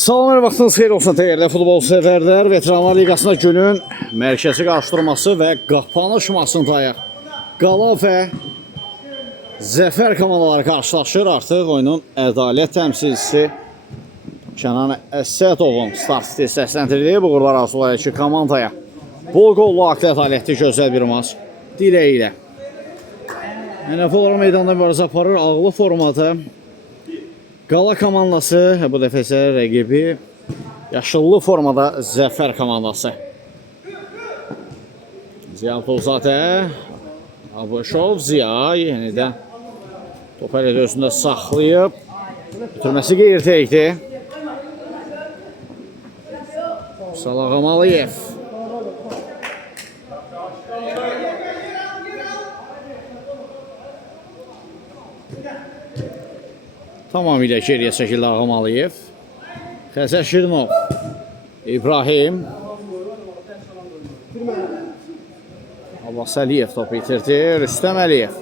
Salamlar, vaxtınız xeyir olsun dəyərli futbol sevərlər. Veteranlar Liqasında günün mərkəzi qarşıdurması və qapanış maçındayıq. Qala və Zəfər komandaları qarşılaşır. Artıq oyunun ədalət təmsilçisi Kənan Əsədovun start stil səsləndirdiyi bu qurlar arzulayır ki, komandaya bol qollu, aklı ədalətli, gözəl bir maç diləyi ilə. NFL olaraq meydanda mübarizə aparır, ağlı formada. Qala komandası bu dəfə isə rəqibi yaşıllı formada Zəfər komandası. Ziya Abdulzadə, Abuşov, Ziya yenidən top əli özündə saxlayıb. Bitirməsi qeyri-təkdir. Salah Əməliyev. Tamamilə geriyə çəkildi Ağamalıyev. Xəzər Şirinov. İbrahim. Abbas Əliyev topu itirdi. Rüstəm Əliyev.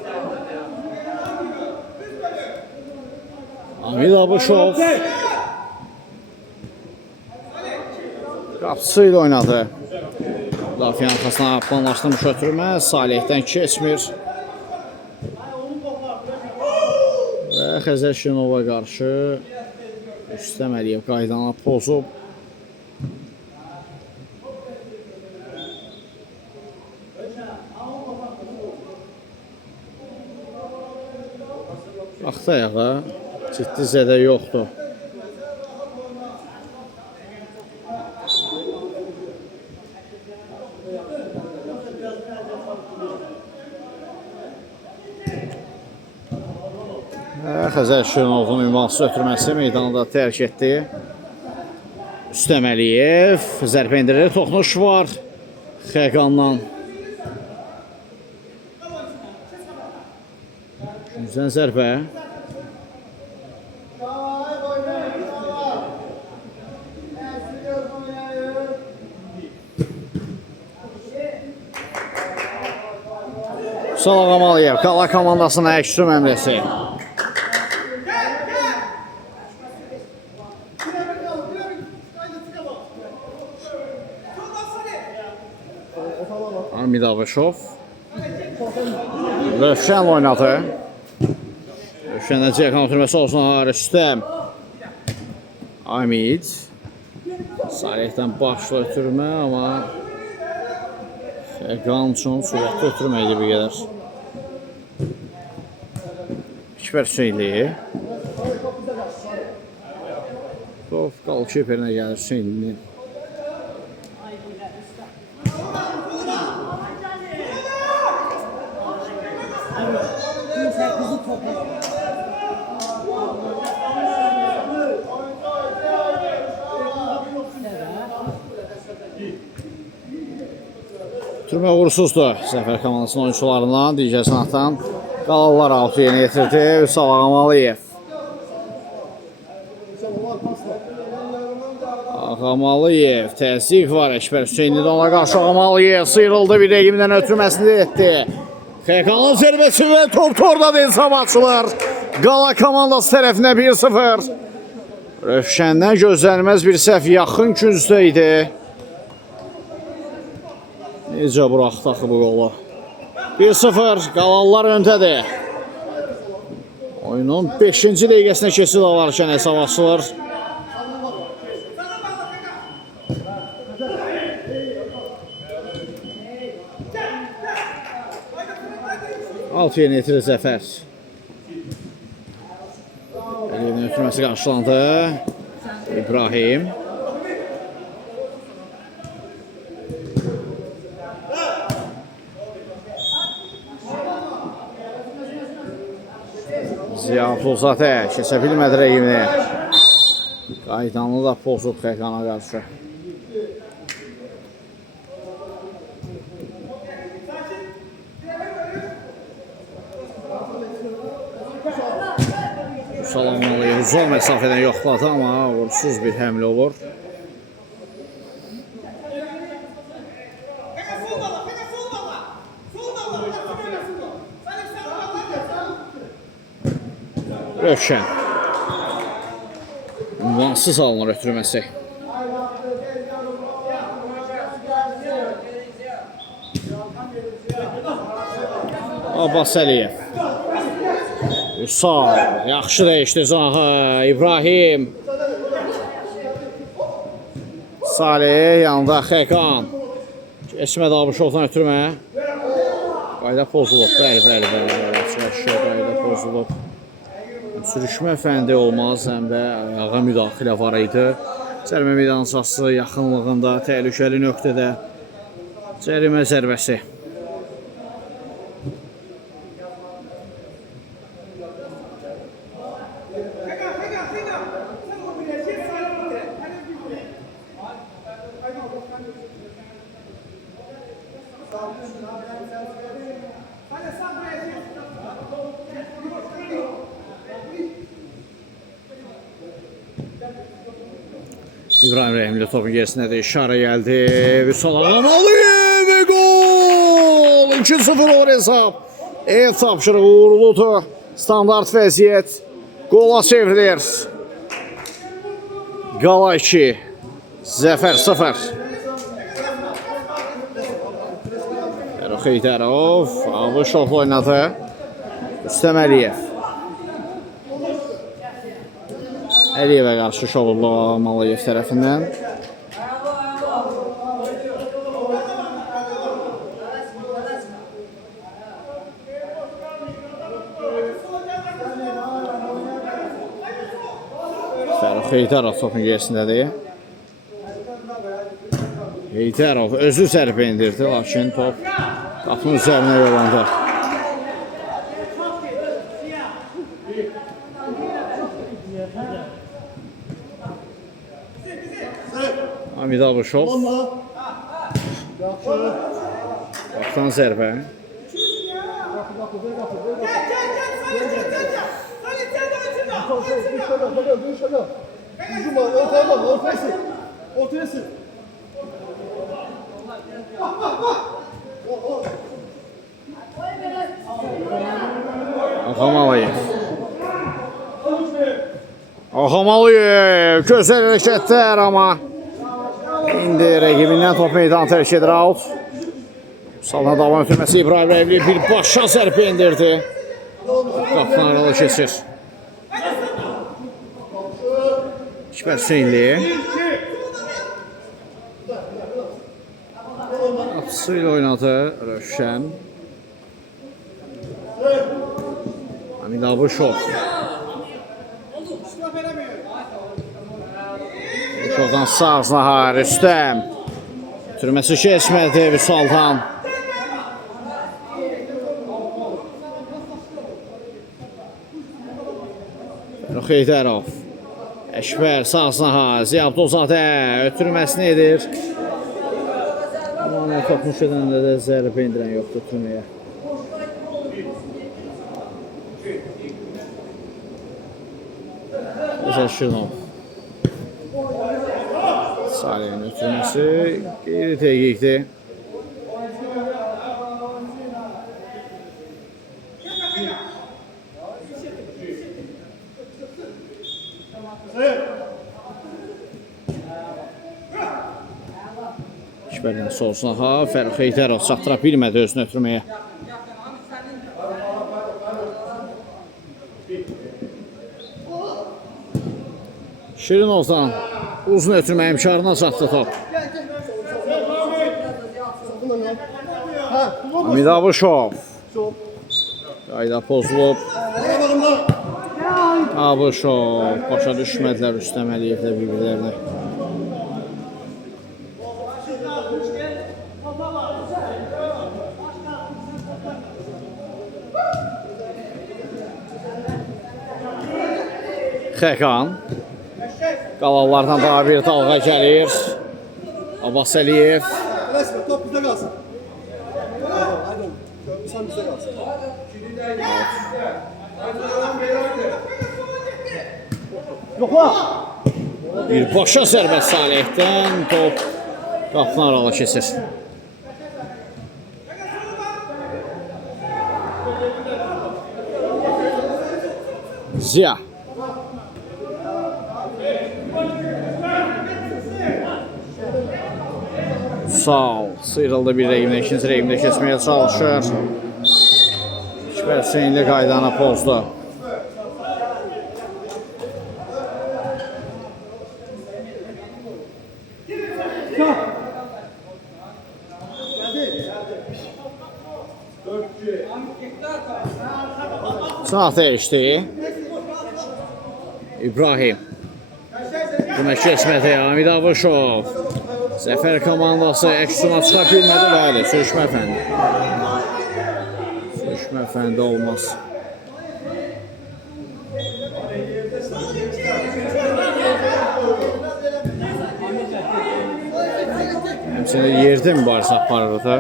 Amid Abuşov. Qapısı ilə oynadı. Müdafiənin arxasına planlaşdırmış ötürmə. Salihdən keçmir. Və Xəzər Şirinova qarşı Rüstəm Əliyev qaydanı pozub. Baxdı ayağa, ciddi zədə yoxdur. Xəzər Şirinovun ünvansız ötürməsi meydanında tərk etdi. Rüstəm Əliyev zərbə indirir, toxunuş var Xəqandan. Güzən zərbə. Salah Əməliyev, Qala komandasına əksüm əmrəsi. Amid Abuşov. Rövşən oynadı. Rövşəndən Ceyhan ötürməsi olsun. Rüstəm. Amid. Salihdən başla ötürmə, amma Xəqan üçün sürətli ötürmə idi bir qədər. Ekber Hüseynli. Top qalkiperinə gəlir Hüseynlinin. Türmə uğursuzdur Zəfər komandasının oyuncularından. Digər sınaqdan Qalalar altı yeni getirdi. Salah Əməliyev. Ağamalıyev, təzyiq var Ekber Hüseynli'dən ona qarşı. Ağamalıyev sıyrıldı, bir rəqimindən ötürməsini etdi. Xəqanın zərbəsi və top torda hesab açılır. Qala komandası tərəfinə 1-0. Rövşəndən gözlənilməz bir səhv yaxın küncdə idi. Necə buraxdı axı bu qolu. 1-0, Qalalılar öndədir. Oyunun 5-ci dəqiqəsinə keçid alarkən hesab açılır. Alt yeni etirir Zəfər. Əliyevin ötürməsi qarşılandı. İbrahim. Ziya Abdulzadə keçə bilmədi rəqibini. Qaydanı da pozub Xəqana qarşı. Salam Əməliyev uzaq məsafədən yoxladı, amma uğursuz bir həmlə olur. Rövşən. Ünvansız alınır ötürməsi. Abbas Əliyev. Üsal. Yaxşı dəyişdi Zahı. İbrahim. Salih yanında Xəqan. Esməd Abuşovdan ötürmə. Qayda pozulub. Bəli. Qayda pozulub. Sürüşmə fəndi olmaz, həm də ayağa müdaxilə var idi. Cərimə meydançası yaxınlığında, təhlükəli nöqtədə cərimə zərbəsi. İbrahim Rəhimli topun gerisindədir. İşarə gəldi. Vüsal Ağamalıyev və gol! 2-0 olur hesab. Ev tapşırığı uğurludur. Standart vəziyyət. Qola çevrilir. Qala 2. Zəfər 0. Fərux Heydərov. Abuşov oynadı. Rüstəm Əliyev. Əliyevə qarşı Şovurlu Ağamalıyev tərəfindən. Fərux Heydərov topun gerisindədir. Heydərov özü zərbə indirdi, lakin top qapının üzərinə yollandı. Hamid Abuşov. Qaptan zərbə. Ağamalıyev gözəl hərəkətlər, amma indi rəqibindən top meydanı tərk edir, out. Salına davam ötürməsi İbrahim Rəhimli bir başa zərbə indirdi. Qapıdan aralı keçir. Hikmət Hüseynli. Atısı ilə oynadı Rövşən. Hamid Abuşov. Şuradan sağ Rüstəm. Türməsi keçmədi Vüsaldan. Fərux Heydərov. Əşbər sağ Ziya Abdulzadə ötürməsini edir. Amma tapmış edəndə də zərbə indirən yoxdur ötürməyə. Özəl Şirinov. Salih'in ötürməsi qeyri dəqiqdir. Şibəldən solsuna Fərux Heydərov çatdıra bilmədi özünü ötürməyə. Şirinovdan uzun ötürmə imkanına çatdı top. Hamid Abuşov. Qayda pozulub. Abuşov. Başa düşmədilər Rüstəm Əliyevlə bir-birlərinə. Xəqan. Qalallardan daha bir dalğa gəlir. Abbas Əliyev. Top bizdə qalsın. Sen bizdə qalsın. Yoxla. Bir başa zərbə Salih'dən top qapının aralı keçir. Ziya. Sağ ol. Sıyrıldı bir rəqimdə, ikinci rəqimdə keçməyə çalışır. Ekber Hüseynli qaydana pozdu. Saat dəyişdi. İbrahim. Demək keçmədi. Hamid Abışov. Zəfər komandası əksuna çıxa bilmədi. Bəli, sürüşmə fəndi. Sürüşmə fəndi olmaz. Həmçinin yerdə mübarizə aparırdı.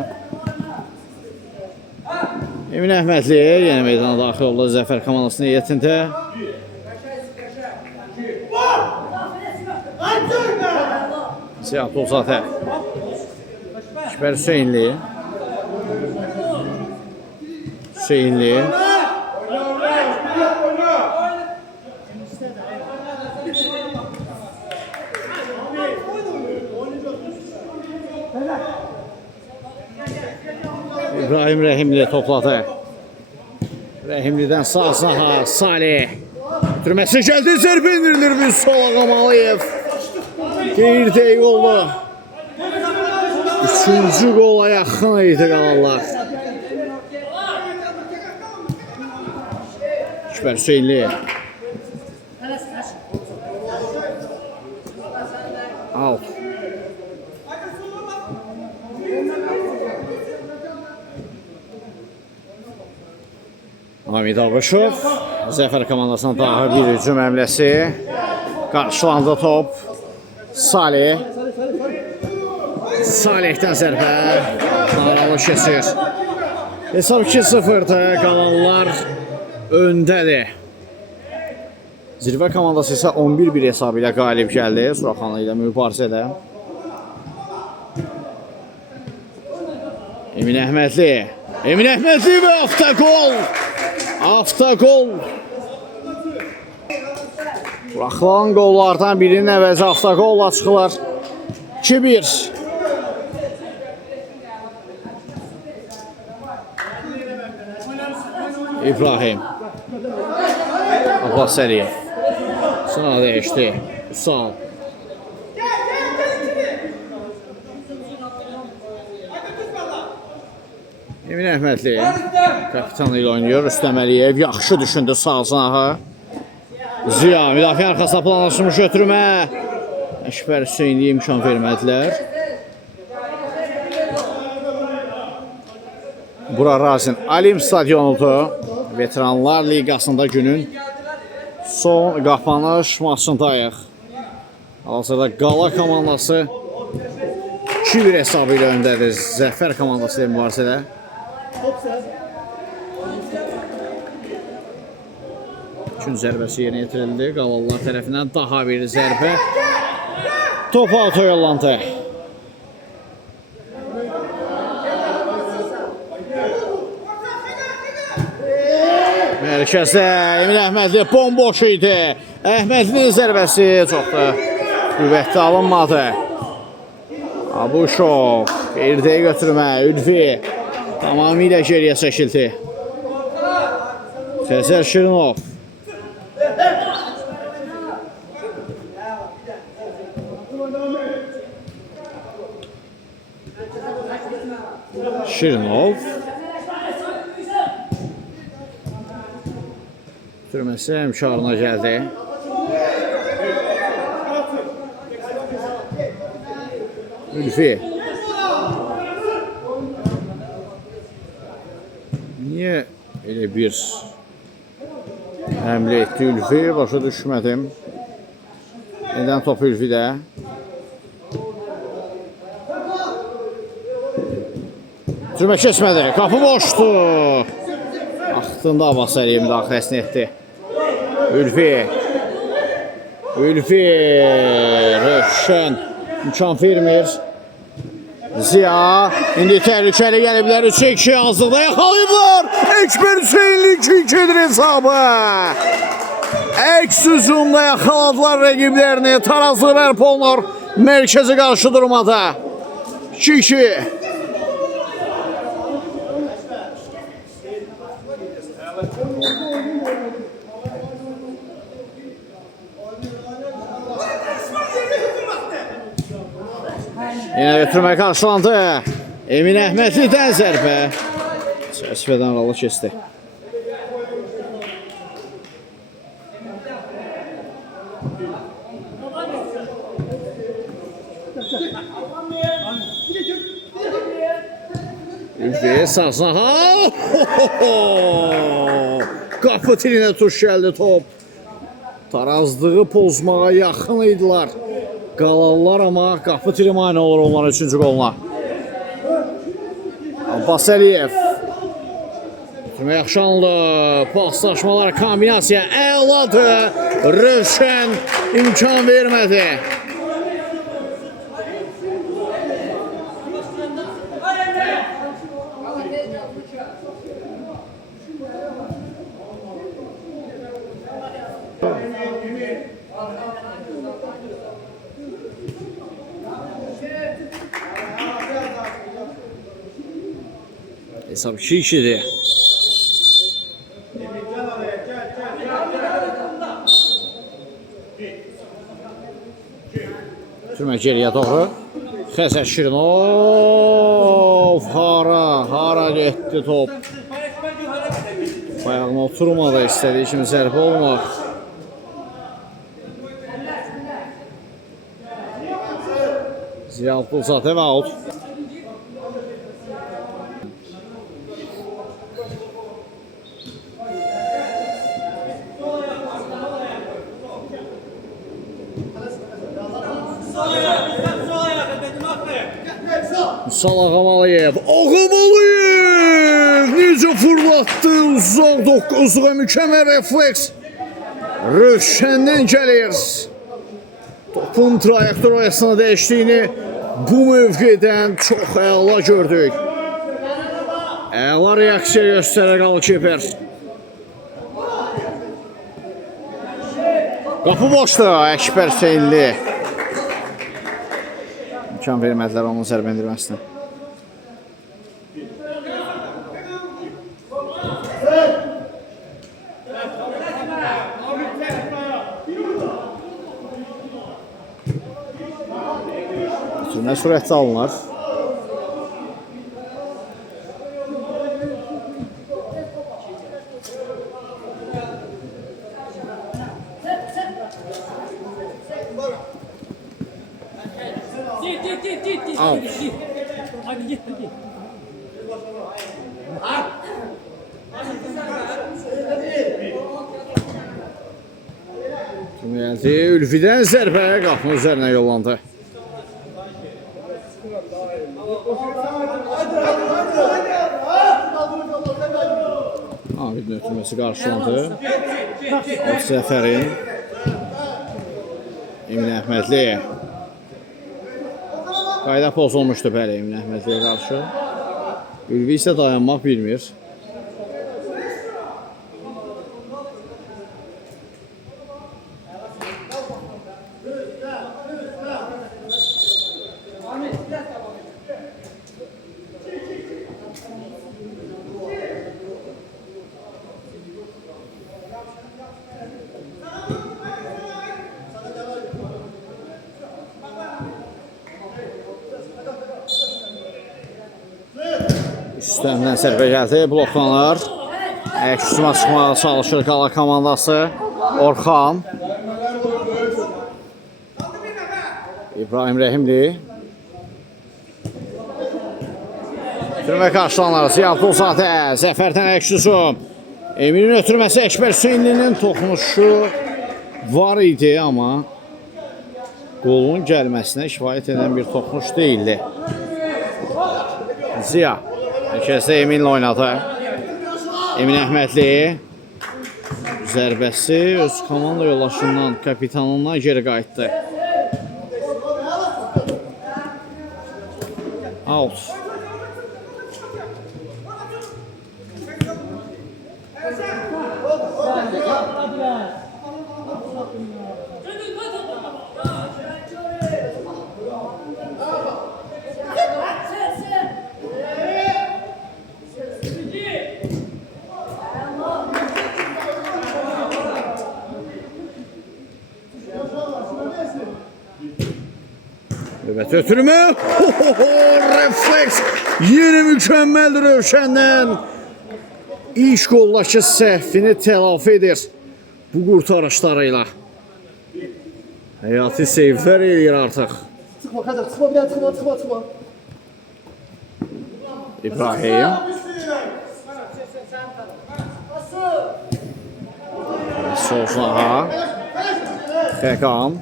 Emin Əhmədli yeni meydana daxil oldu Zəfər komandasının heyətində. Siyah Tuzatə. Ekber Hüseynli. Hüseynli. İbrahim Rəhimli topladı. Rəhimlidən sağ saha Salih. Bitirməsi gəldi. Zərbə indirilir bir sola Qamalıyev. Qeyri dəqiq oldu. Üçüncü qola yaxın idi qalanlar. Ekber Hüseynli. Al. Hamid Abışov. Zəfər komandasına daha bir hücum həmləsi. Qarşılandı top. Salih. Salih'dən zərbə. Naralı keçir. Hesab 2-0'dır. Qalanlar öndədir. Zirvə komandası isə 11-1 hesabı ilə qalib gəldi. Suraxanlı ilə mübarizədə. Emin Əhmədli. Emin Əhmədli və avtogol. Avtogol. Buraxılan qollardan birinin əvəzi avtogolla çıxılar. 2-1. İbrahim. Abbas Əliyev. Sağ dəyişdi. Sağ. Emin Əhmədli kapitanı ilə oynayır. Rüstəm Əliyev yaxşı düşündü sağ sanağı. Ziya müdafiə arxasına planlaşmış ötürmə. Ekber Hüseynliyə imkan vermədilər. Bura Razin Alim stadionudur. Veteranlar Liqasında günün son qapanış maçındayıq. Hazırda Qala komandası 2-1 hesabı ilə öndədir. Zəfər komandası ilə mübarizədə. Üçün zərbəsi yerinə yetirildi. Qalalılar tərəfindən daha bir zərbə. Top auto yollandı. Mərkəzdə Emin Əhmədli bomboş idi. Əhmədlinin zərbəsi çox da qüvvətli alınmadı. Abuşov geriyə götürmə. Ülvi tamamilə geriyə çəkildi. Xəzər Şirinov. Şirinov. Türməsi həmkarına gəldi. Ülfi. Niyə elə bir həmlə etdi Ülfi? Başa düşmədim. Nədən top Ülfidə? Türmə keçmədi. Qapı boşdur. Axtında Abbas Əliyev müdaxiləsini etdi. Ülfi. Ülfi. Rövşən. İmkan vermir. Ziya. İndi təhlükəli gəliblər. 3-2 hazırda yaxalayıblar. Ekber Hüseynli 2-2'dir hesabı. Əks hücumda yaxaladılar rəqiblərini. Tarazlı bərpa olunur. Mərkəzi qarşı durmada. 2-2. Yine götürmeye karşılandı. Emin Əhmədlidən zərbə. Çəsvədən ralı keçdi. Ülviyə sarsana. Qapı tilinə tuş gəldi top. Tarazlığı pozmağa yaxın idilər. Qalarlar amma qapı tili mane olur onların 3-cü qoluna. Abbas Əliyev. Yaxşı anlı. Paslaşmalar, kombinasiya əladır. Rövşən imkan vermədi. Hesab 2-2'dir. Türmə geriyə doğru. Xəzər Şirinov. Hara getdi top. Ayağına oturmadı, istədiyi kimi zərbə olmaq. Ziya Abdulzadev out. Musa Ağamalıyev. Ağamalıyev necə fırlatdı uzaq 9'luğa mükəmməl refleks. Rövşəndən gəlir. Topun trayektoriyasını dəyişdiyini bu mövqedən çox əla gördük. Əla reaksiya göstərər qalkiper. Qapı boşdur Əkbər Hüseynli. İmkan vermədilər onun zərbə endirməsinə. Nə sürətlə alınır. Out. Ülvidən zərbə qapının üzərinə yollandı. Abidin ötürməsi qarşılandı. Zəfərin Emin Əhmədli. Qayda pozulmuşdu bəli Emin Əhmədliyə qarşı. Ülvi isə dayanmaq bilmir. Üstəndən zərbə gəldi, bloklanır. Əks-hücuma çıxmağa çalışır Qala komandası. Orxan. İbrahim Rəhimli. Türmə qarşılanır. Ziya Abdulzadə. Zəfərdən əks-hücum. Eminin ötürməsi Əkbər Hüseynlinin toxunuşu var idi, amma qolun gəlməsinə kifayət edən bir toxunuş deyildi. Ziya. Mərkəzdə Eminlə oynadı. Emin Əhmədli. Zərbəsi öz komanda yoldaşından, kapitanından geri qayıtdı. Out. Evet, ötürümü. Refleks. Yeni mükemmel Rövşəndən. İş qoldakı səhvini telafi edir bu qurtarışlarıyla. Həyati seyflər eləyir artıq. Çıkma Kadir, çıkma bir daha, çıkma. İbrahim. Sozaha. Xəqan.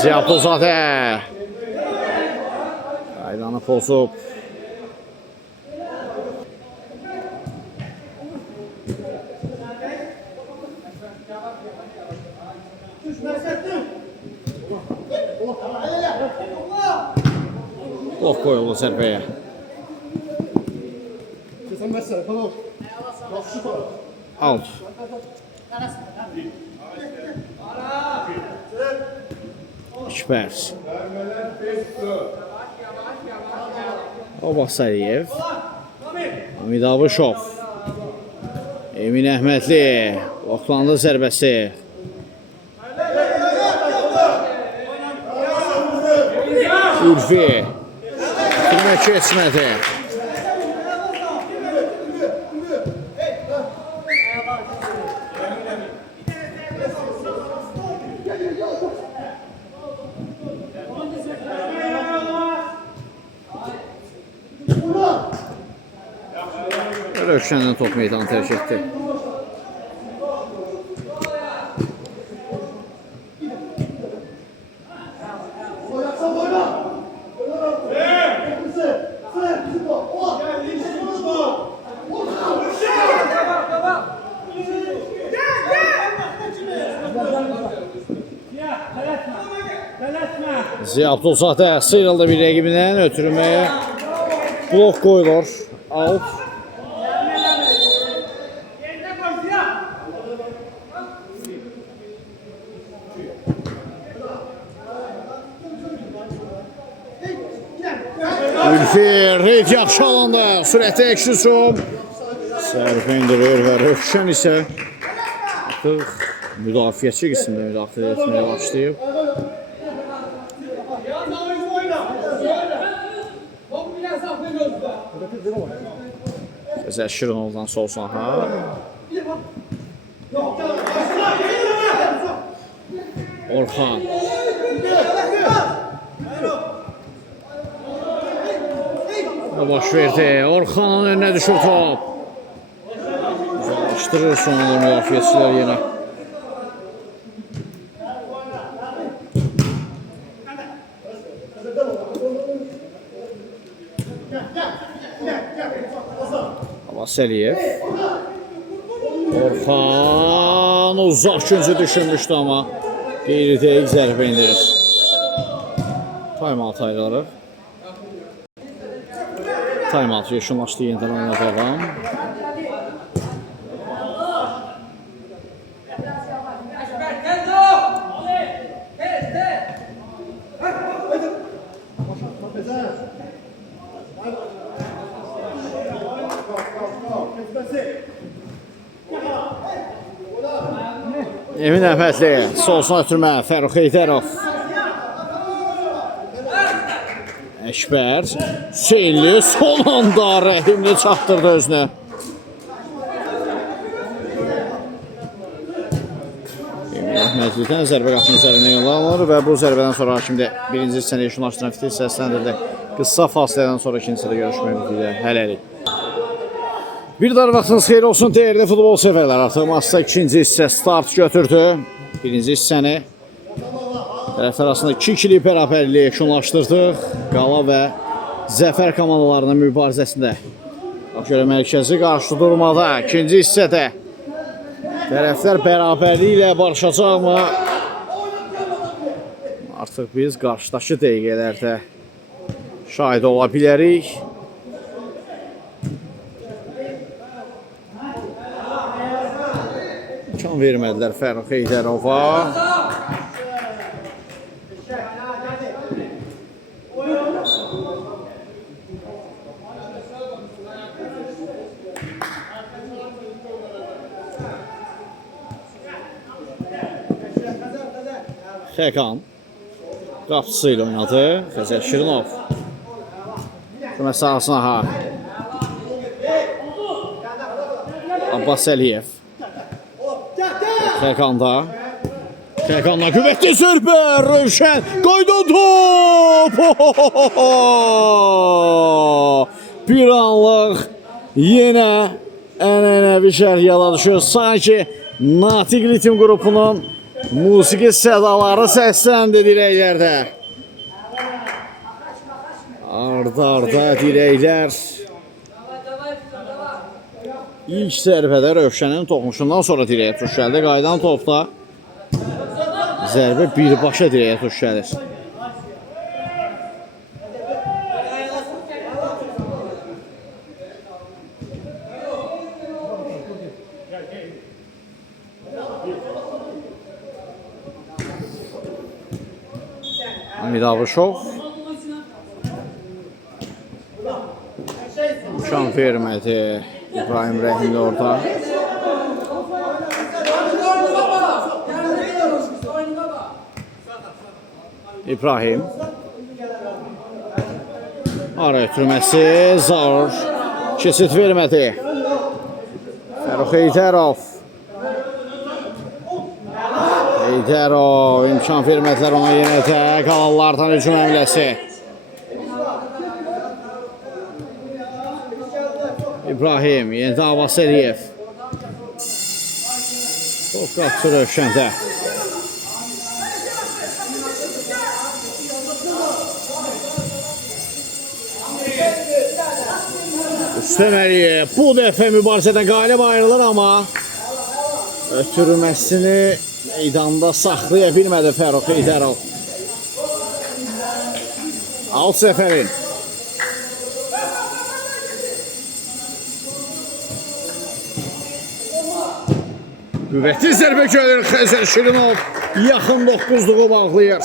Ziyadozadə. Aydanı pozub. Blok qoyuldu zərbəyə. Sen mesela, tamam. Out. Şüpərs. Obasəliyev. Ümid Abışov. Emin Əhmədli. Oxlandı zərbəsi. Ülfi. Türmə keçmədi. Rövşəndən top meydanı tərk etdi. Ziya Abdulzadə sıyrıldı bir rəqibindən ötürməyə. Blok qoyulur. Out. Ülfi reyt yaxşı alanda sürətə Ekşisov sərfə indirir və Rövşən isə artıq müdafiəçi qismində müdaxilə etməyə başlayıb. Gözəl Şirinovdan sol saha. Orxan. Baş verdi. Orxanın önünə düşür top. Uzaqlaşdırır sonra müdafiəçilər yenə. Abasəliyev. Orxan uzaq küncü düşünmüşdü amma qeyri-dəqiq zərbə indirir. Time-out ayrılır. Time-out yeşunlaşdı yenidən oyuna davam. Emin Əhmədli, solsuna ötürmə, Fərux Heydərov. Əkbər, Hüseynli son anda Rəhimli çatdırdı özünü. Emin Əhmədlidən zərbə qapının üzərinə yollanır və bu zərbədən sonra şimdi birinci hissəni yeşunlaşdıran fitil səsləndirdi. Qısa fasilədən sonra ikinci hissədə görüşmək ümidi hələlik. Bir daha vaxtınız xeyir olsun değerli futbol severler. Artıq maçda ikinci hissə start götürdü. Birinci hissəni tərəflər arasında 2-2'lik bərabərliyi yekunlaşdırdıq. Qala və Zəfər komandalarının mübarizəsində. Bax görə mərkəzi qarşı durmada ikinci hissədə tərəflər bərabərliyi ilə barışacaqmı? Artıq biz qarşıdakı dəqiqələrdə şahid ola bilərik. İmkan vermədilər Fərux Heydərova. Xəqan. qapısı ilə oynadı. Xəzər Şirinov. Küme sahasına ha. Abbas Əliyev. Xəkanda. Xəkanda qüvvətli zərbə. Rövşən qoydu top. Bir anlıq yenə ənənəvi şərh yaradışır. Sanki Natiq Ritim qrupunun musiqi sədaları səsləndi dirəklərdə. Arda dirəklər. İlk zərbədə Rövşənin toxunuşundan sonra dirəyə tuş gəldi. Qaydan topda zərbə birbaşa dirəyə tuş gəlir. Hamid Abışov imkan vermədi. İbrahim Rəhimli orada. İbrahim. Ara ötürməsi. Zaur. Keçid vermədi. Fəruq Heydərov. Heydərov. İmkan vermədilər ona yenə də. Qalanlardan hücum həmləsi. İbrahim, yenidən Abbas Əliyev. Top qapısı Rövşəndə. Rüstəm Əliyev bu dəfə mübarizədən qalib ayrılır, amma ötürməsini meydanda saxlaya bilmədi Fəruq Heydərov. Alt Zəfərin. Qüvvətli zərbə gəlir. Xəzər Şirinov yaxın 9-luğu bağlayır.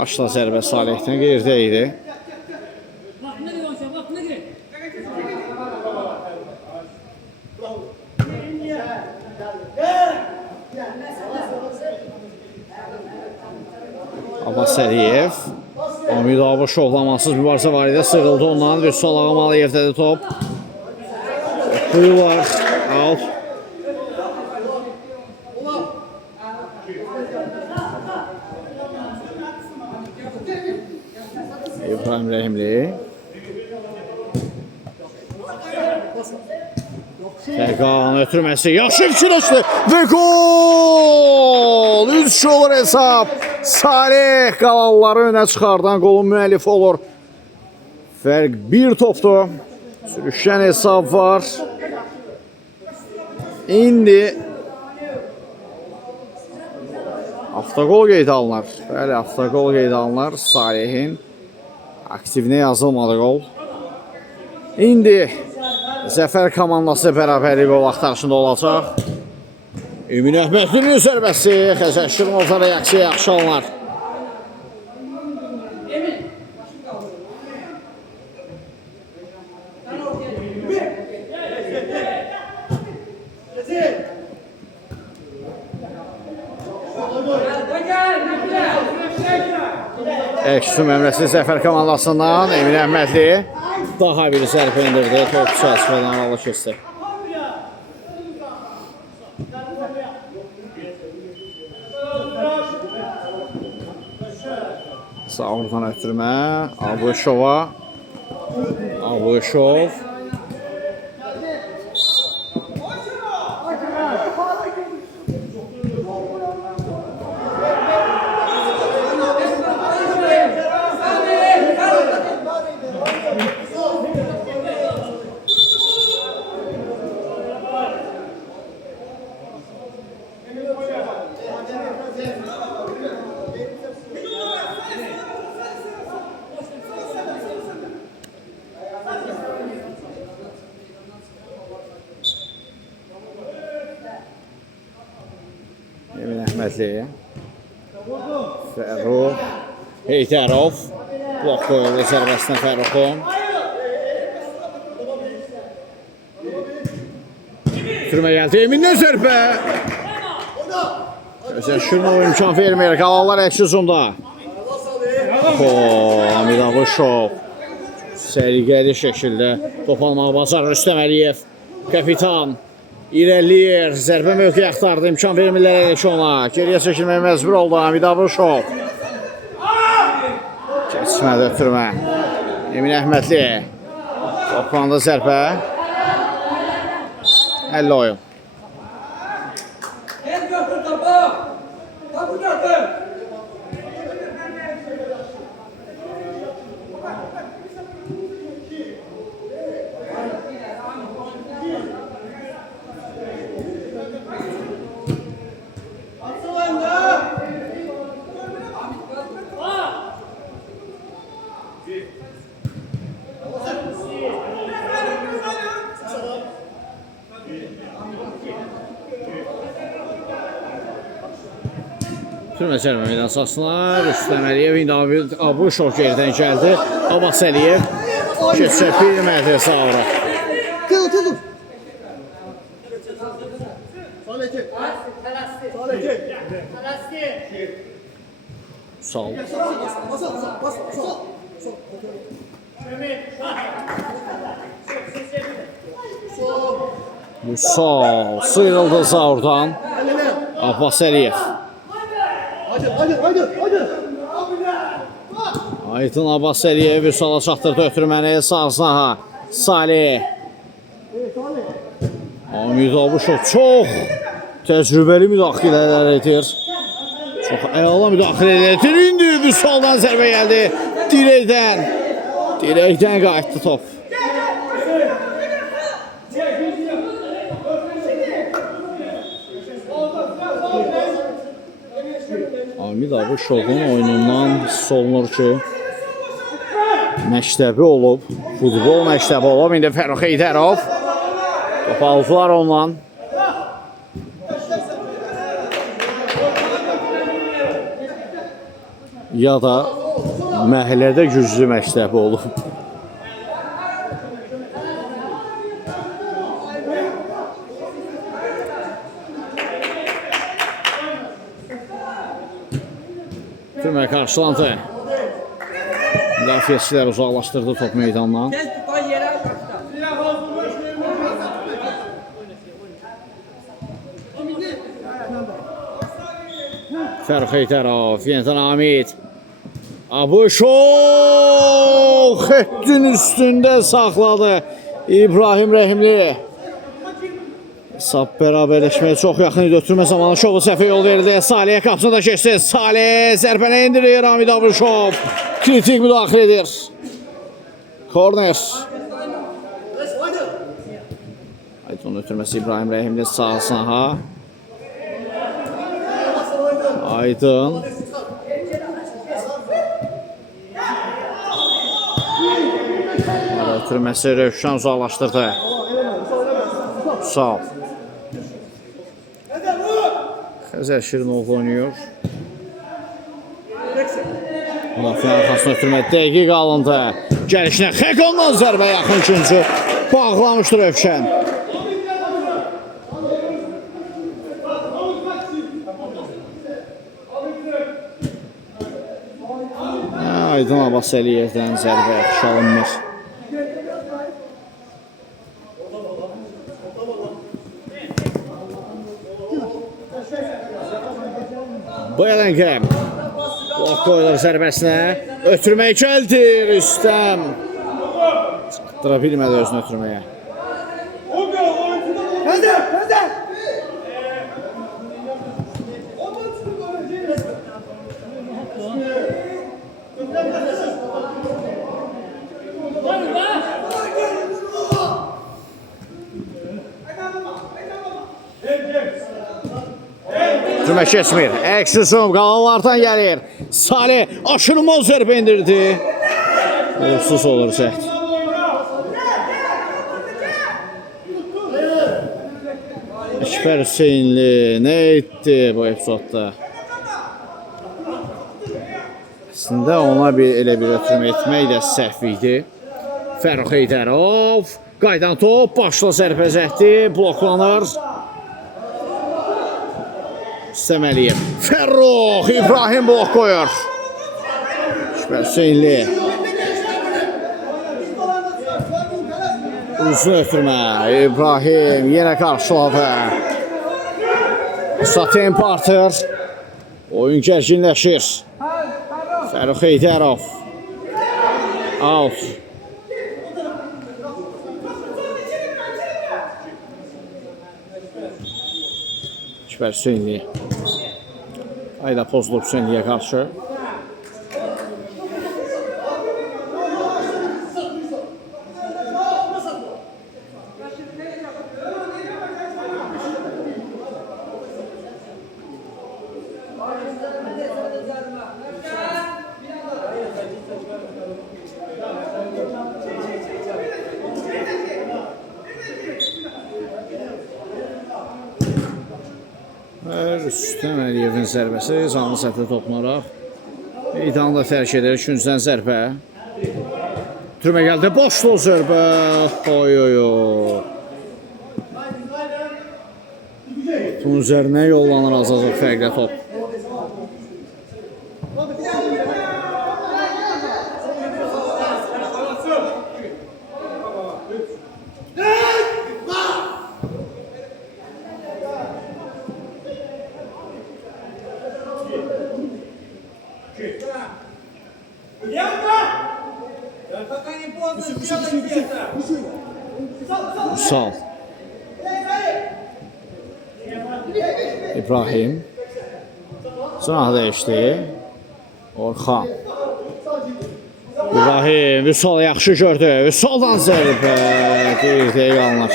Başla zərbə Salihdən qeyirdə idi. Abbas Əliyev. Hamid Abışov amansız mübarizə var idi. Sığıldı ondan. Rüsal Ağamalıyevdədir top. Buyu var. Out. İbrahim Rəhimli. Xəqan ötürməsi. Yaxşı fikirləşdi. Və gol! 3 olur hesab. Salih qalanları önə çıxardan qolun müəllifi olur. Fərq bir topdur. Sürüşən hesab var. İndi avtogol qeydə alınır. Bəli, avtogol qeydə alınır. Salihin aktivinə yazılmadı qol. İndi Zəfər komandası bərabərlik qol axtarışında olacaq. Emin Əhmədlinin zərbəsi. Xəzər Şirinovda reaksiya yaxşı alınır. Əksüm əmrəsi Zəfər komandasından Emin Əhmədli daha bir zərbə indirdi. Top çərçivədən aralı keçdi. Sağırdan ötürmə Abuşova. Abuşov. Əhmədli. Fərrux. Heydərov. Blok qoyuldu zərbəsinə Fərruxun. Türmə gəldi. Eminlə zərbə. Gözəl Şirnov imkan vermir. Qalanlar əks hücumda. Hamid Abuşov. Səliqəli şəkildə top almağı bacarır Rüstəm Əliyev. Kapitan irəliyir. Zərbə mövqeyi axtardı. İmkan vermirlər elə ona. Geriyə çəkilməyə məcbur oldu Hamid Abuşov. Keçmədi ötürmə. Emin Əhmədli. Toplandı zərbə. 50 oyun. Türmə cərmə meydansasına Rüstəm Əliyev, indi Hamid Abuşov geridən gəldi. Abbas Əliyev keçsə bilmədi sağra. Tez ol. Sağ ol. Musal sıyrıldı sağırdan. Abbas Əliyev. Haydi. Aydın Abbas Əliyev Vüsala çatdırdı ötürməni sağsına. Salih. Hamid Abuşov çox təcrübəli müdaxilələr edir. Çox əla müdaxilələr edir. İndi Vüsaldan zərbə gəldi. Dirəkdən qayıtdı top. Hamid Abuşovun oyunundan hiss olunur ki, məktəbi olub, futbol məktəbi olub. İndi Fərrux Heydərov top aldılar ondan. Ya da məhəllədə güclü məktəbi olub. Türmə qarşılandı. Müdafiəçilər uzaqlaşdırdı top meydandan. Fərrux Heydərov, yenidən Hamid Abuşov xəttin üstündə saxladı İbrahim Rəhimli. Hesab bərabərləşməyə çox yaxın idi. Ötürmə zamanı şovu səhvə yol verildi. Salih'e qapısını da keçdi. Salih zərbəni indirir. Hamid Abuşov kritik müdaxilə edir. Korner. Aydın ötürməsi İbrahim Rəhimli sahasına. Aydın. Ötürməsi Rövşən uzaqlaşdırdı. Sağ ol. Xəzər Şirinov oynayır. Müdafiə arxasına ötürmə dəqiq alındı. Gəlişinə Xəqondan zərbə yaxın üçüncü. Bağlamışdır Rövşən. Aydın Abbas Əliyevdən zərbə yaxşı alınmır. Boyadəngəm. Blok qoyulur zərbəsinə. Ötürmək gəldi Rüstəm. Çatdıra bilmədi özünü ötürməyə. Türmə keçmir. Əks hücum qalanlardan gəlir. Salih aşırmaz zərbə indirdi. Uğursuz olur cəhd. Əkbər Hüseynli nə etdi bu epizodda? Əslində ona elə bir ötürmə etmək də səhv idi. Fərrux Heydərov qaydan top, başla zərbə zəhdi, bloklanır. İstəməliyim. Fərrux İbrahim blok qoyur. Əkbər Hüseynli. Uzun ötürmə. İbrahim yenə qarşıladı. Tempo artır. Oyun gərginləşir. Fərrux Heydərov. Out. Əkbər Hüseynli. Ayda pozulub Hüseynliyə qarşı. Rüstəm Əliyevin zərbəsi canlı sətlə toplanaraq meydanı da tərk edir. İkinciden zərbə. Türmə gəldi. Boşluq zərbə. Oy. Topun üzərinə yollanır azazlıq fərqlə top. Sal. İbrahim. Sınah değişti. Orxan. İbrahim. Vüsal yaxşı gördü. Vüsaldan zərbə. Bir deyək alınır.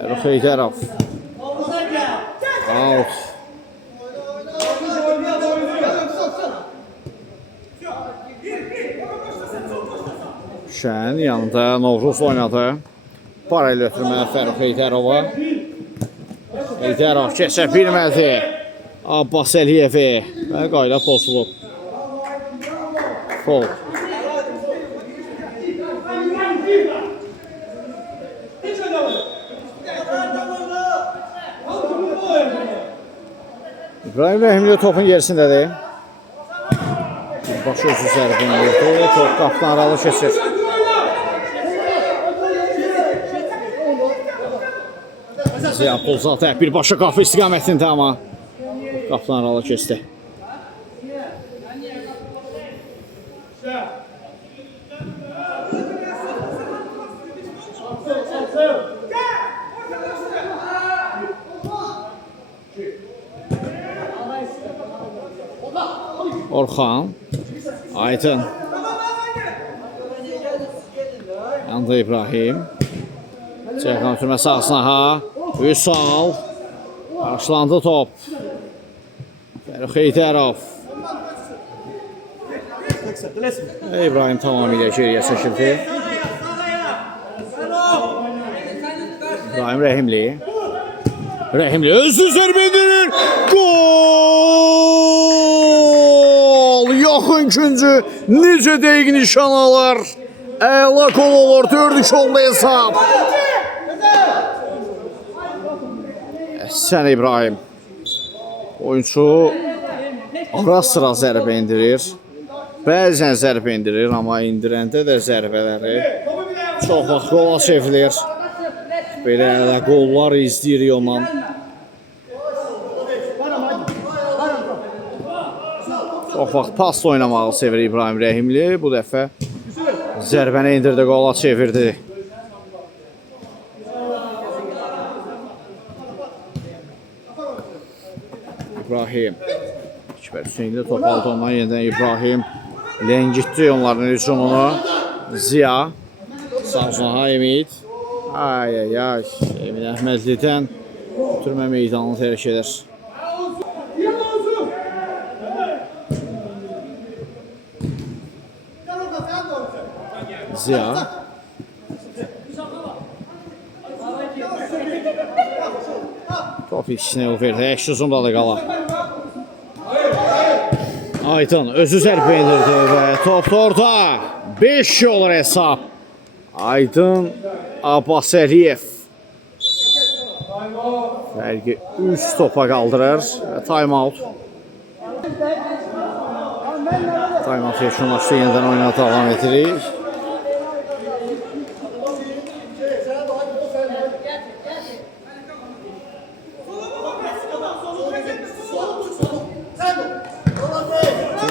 Fərrux Heydərov. Out. Şən yanında Novruz oynadı. Paralel ötürmə Fərrux Heydərova. Heydərov keçə bilmədi. Abbas Əliyevi və qayda pozulub. Fol. İbrahim Rəhimli topun gerisindədir. Başı özü zərbini vurdu. Top qapdan aralı keçir. Ziya Pulzatə birbaşa qapı istiqamətində amma qapdan aralı keçdi. Orxan. Aydın. Yanında İbrahim. Ceyhan ötürmə sağsına ha. Vüsal. Qarşılandı top. Fərrux Heydərov. İbrahim tamamilə geriyə çəkildi. İbrahim Rəhimli. Rəhimli özü zərbə endirir. Gol! Yaxın güncü necə dəqiq nişan alır. Əla gol olur. 4-3 oldu hesab. Sən İbrahim. Oyuncu ara sıra zərbə indirir. Bəzən zərbə indirir, amma indirəndə də zərbələri çox vaxt qola çevrilir. Belə də qollar izləyir ondan. Çox vaxt pasla oynamağı sevir İbrahim Rəhimli. Bu dəfə zərbəni indirdi, qola çevirdi. İbrahim. Əkbər Hüseynli top aldı ondan yenidən İbrahim. Ləngitdi onların hücumunu. Ziya. Sağ Emid. Ay. Emin Əhmədlidən ötürmə meydanını tərk edir. Ziya. Top içine verdi. Eşli uzundadır qala. Aydın özü zərbə indirdi və top orada. 5 olur hesab. Aydın Abbasəliyev fərqi 3 topa qaldırır və time out. Time out yekunlaşdı, yenidən oyuna davam edirik.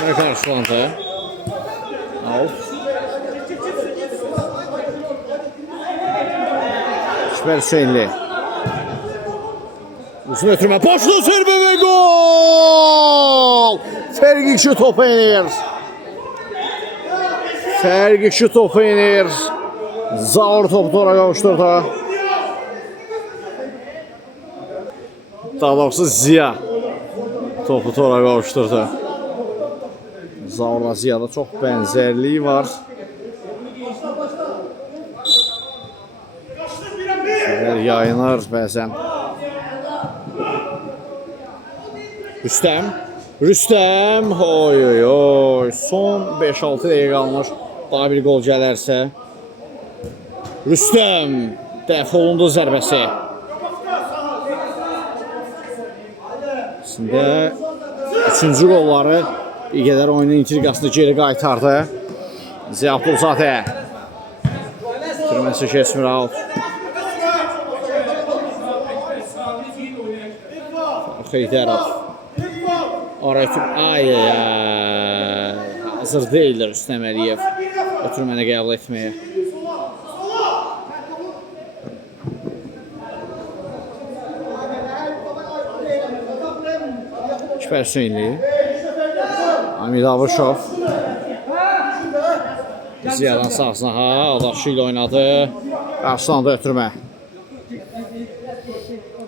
Yine karşılandı. Out. Şüper Hüseyinli. Uzun ötürme. Boşlu zərbə və gol! Fərq 2 topa inir. Fərq 2 topa inir. Zaur topu tora qavuşturdu. Daha doğrusu Ziya topu tora qavuşturdu. Zaurla Ziyada çox bənzərliyi var. Şeylər yayınır bəzən. Rüstəm, oy oy oy, son 5-6 dəqiqə qalmış, daha bir gol gələrsə. Rüstəm, dəf olundu zərbəsi. Əslində, 3-cü qolları bir qədər oyunun intriqasını geri qaytardı. Ziya Abdulzadə. Türməsi keçmir out. Xeydərov. Ay, hazır deyildir Rüstəm Əliyev ötürməni qəbul etməyə. Şüper Hüseyinli. Hamid Abuşov. Ziyadan sağsına Adaşı ilə oynadı. Qarşılandı ötürmə.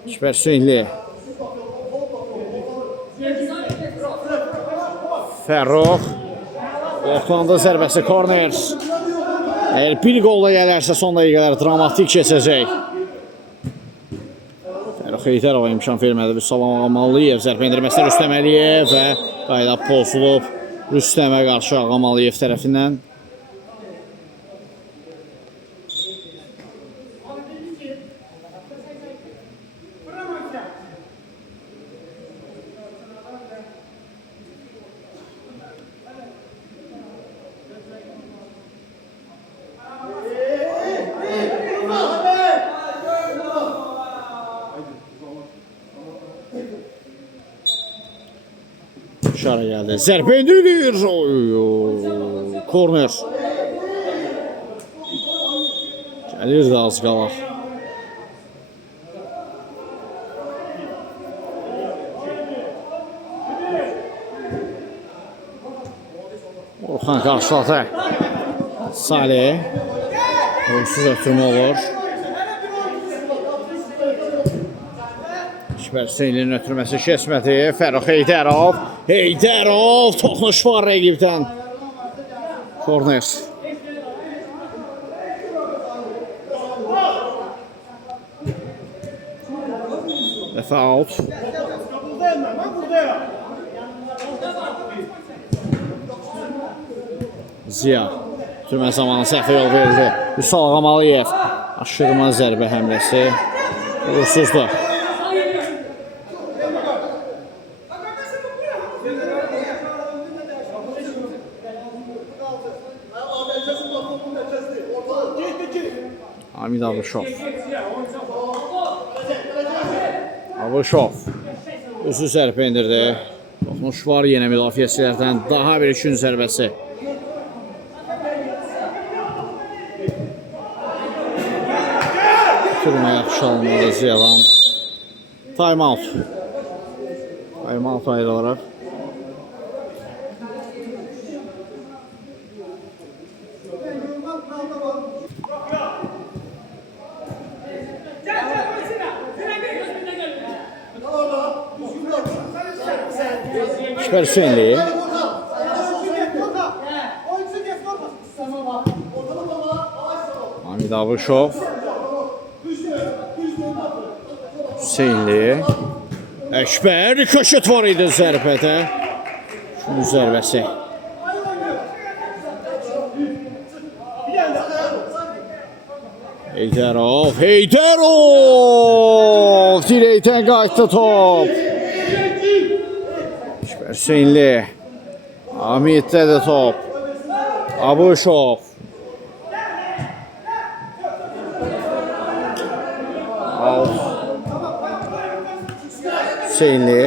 Şüper Hüseyinli. Fərrux. Oxlandı zərbəsi, korner. Əgər bir qolla gələrsə son dəqiqələr dramatik keçəcək. Fərrux Xeydərova imkan vermədi. Salam Ağamalıyev zərbə indirməsi Rüstəm Əliyev və qayda pozulub Rüstəmə qarşı Ağamalıyev tərəfindən. Şara geldi. Zərbə indirilir. Korner. Gəlir də az qalaq. Orxan qarşıladı. Salih. Uğursuz ötürmə olur. Şüper Hüseyinlinin ötürməsi keçmədi. Fərrux Heydərov. Heydərov toxunuş var rəqibdən. Korner. Dəfə out. Ziya. Türmə zamanı səhvə yol verildi. Üsal Ağamalıyev. Aşırma zərbə həmləsi. Uğursuzdur. Hamid Abuşov. Abuşov. Özü zərbə indirdi. Toxunuş var yenə müdafiəçilərdən. Daha bir üçüncü zərbəsi. Türmə yaxşı alınmalı Ziyadan. Time out. Time out ayrılaraq. Şüper Hüseyinli. Hamid Abuşov. Hüseynli. Əkbər köşüt var idi zərbədə. Şunun zərbəsi. Heydərov! Dirəkdən qayıtdı top. Əkbər Hüseynli. Hamiddə top. Abuşov. Hüseynli.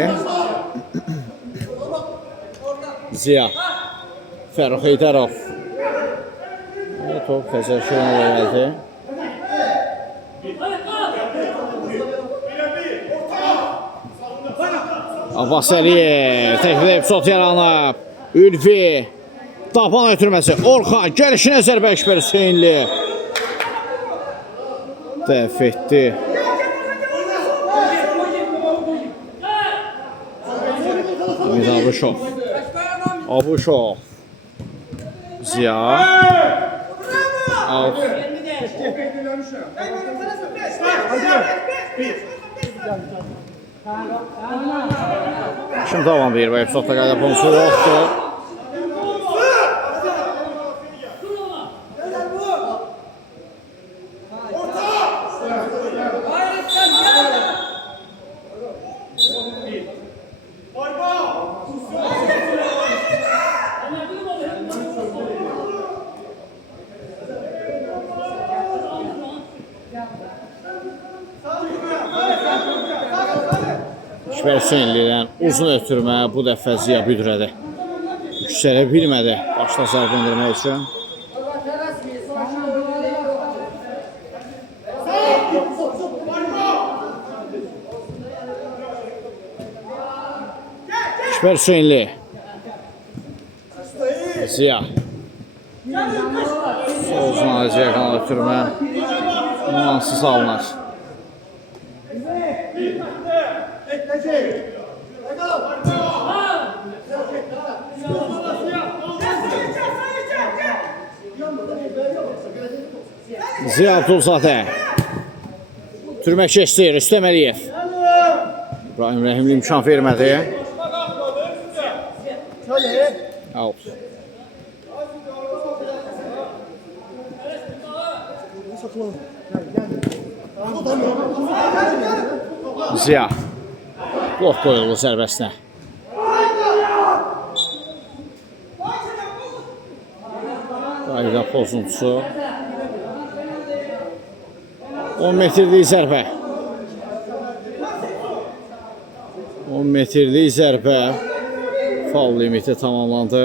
Ziya. Fərux Heydərov. Top Xəzər Şoranova gəldi. Abbas Əliyev. Təklif epizod yaranıb. Ülfi. Tapan ötürməsi. Orxan. Gəlişinə zərbə Əkbər Hüseynli. Dəf etdi. Hamid Abuşov. Abuşov. Ziya. Al. Şimdi davam edir. Bu epizodda qayda bonusu yoxdur. Əkbər Hüseynlidən uzun ötürmə bu dəfə Ziya büdrədi. Yüksələ bilmədi başda zərbə endirmək üçün. Əkbər Hüseynli. Ziya. Sol uzun Ziya kanal ötürmə. Nuansız alınır. Ziya Abdulzadə. Türmək keçdir. Rüstəm Əliyev. İbrahim Rəhimli imkan vermədi. Out. Ziya. Blok qoyuldu zərbəsinə. Qayda pozuntusu. 10 metrlik zərbə. 10 metrlik zərbə. Faul limiti tamamlandı.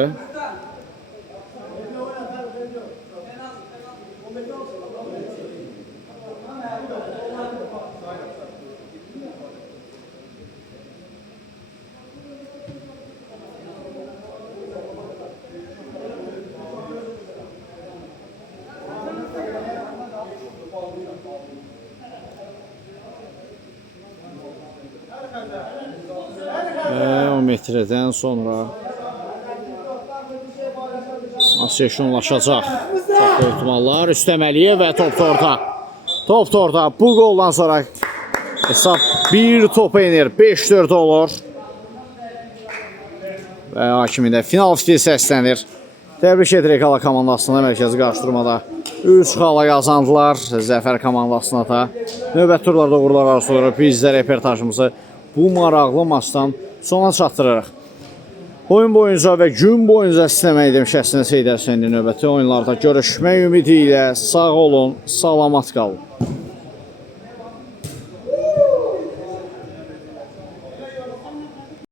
Və 10 metrədən sonra yekunlaşacaq. Çox ehtimallar. Rüstəm Əliyev və top torta. Top torta. Bu qoldan sonra hesab bir topa enir. 5-4 olur. Və hakimi də final stili səslənir. Təbrik edirik Qala komandasına mərkəzi qarşıdurmada. 3 xala qazandılar. Zəfər komandasına da. Növbət turlarda uğurlar arzulayırıq. Biz də reportajımızı bu maraqlı maçdan sona çatdırırıq. Oyun boyunca və gün boyunca istəməkdim şəxsinə Seydər Hüseynli növbəti oyunlarda görüşmək ümidi ilə sağ olun, salamat qalın.